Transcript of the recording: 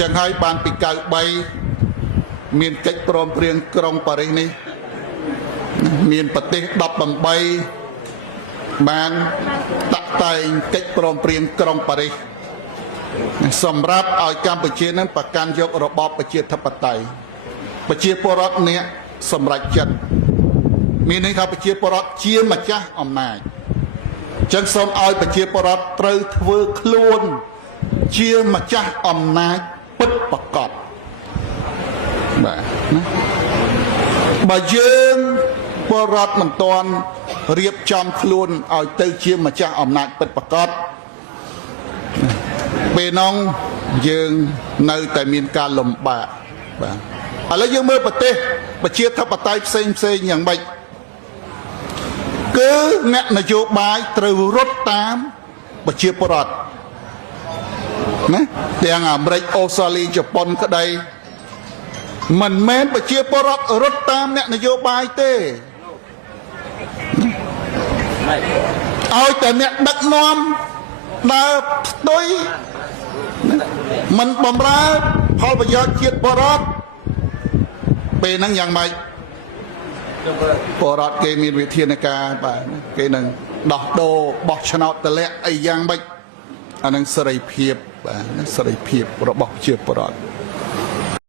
ចឹងហើយបានពី93មានកិច្ចព្រមព្រៀងក្រុងប៉ារីសនេះមានប្រទេស18បានដាក់តែងកិច្ចព្រមព្រៀងក្រុងប៉ារីសសម្រាប់ឲ្យកម្ពុជានឹងប្រកាន់យករបបប្រជាធិបតេយ្យប្រជាពលរដ្ឋអ្នកសម្រេចចិត្តមានន័យថាប្រជាពលរដ្ឋជាម្ចាស់អំណាចចឹងសូមឲ្យប្រជាពលរដ្ឋត្រូវធ្វើខ្លួនជាម្ចាស់អំណាចពិតប្រាកដបាទណាបើយើងពលរដ្ឋមិនទាន់រៀបចំខ្លួនឲ្យទៅជាម្ចាស់អំណាចពិតប្រាកដពេលនោះយើងនៅតែមានការលំបាកបាទឥឡូវយើងមើលប្រទេសប្រជាធិបតេយ្យផ្សេងយ៉ាងម៉េចគឺអ្នកនយោបាយត្រូវរត់តាមប្រជាពលរដ្ឋណាទាំងអាមេរិកអូស្ត្រាលីជប៉ុនក្តីមិនមែនប្រជាពលរដ្ឋរត់តាមអ្នកនយោបាយទេឲ្យតែអ្នកដឹកនាំដើរផ្ទុយមិនបំរើផលប្រយោជន៍ជាតិពលរដ្ឋពេលហ្នឹងយ៉ាងម៉េចពលរដ្ឋគេមានវិធានការបាទគេនឹងដោះដូរបោះឆ្នោតតម្លាក់អីយ៉ាងម៉េចអានឹងសេរីភាពបាទសេរីភាពរបស់ប្រជាពលរដ្ឋ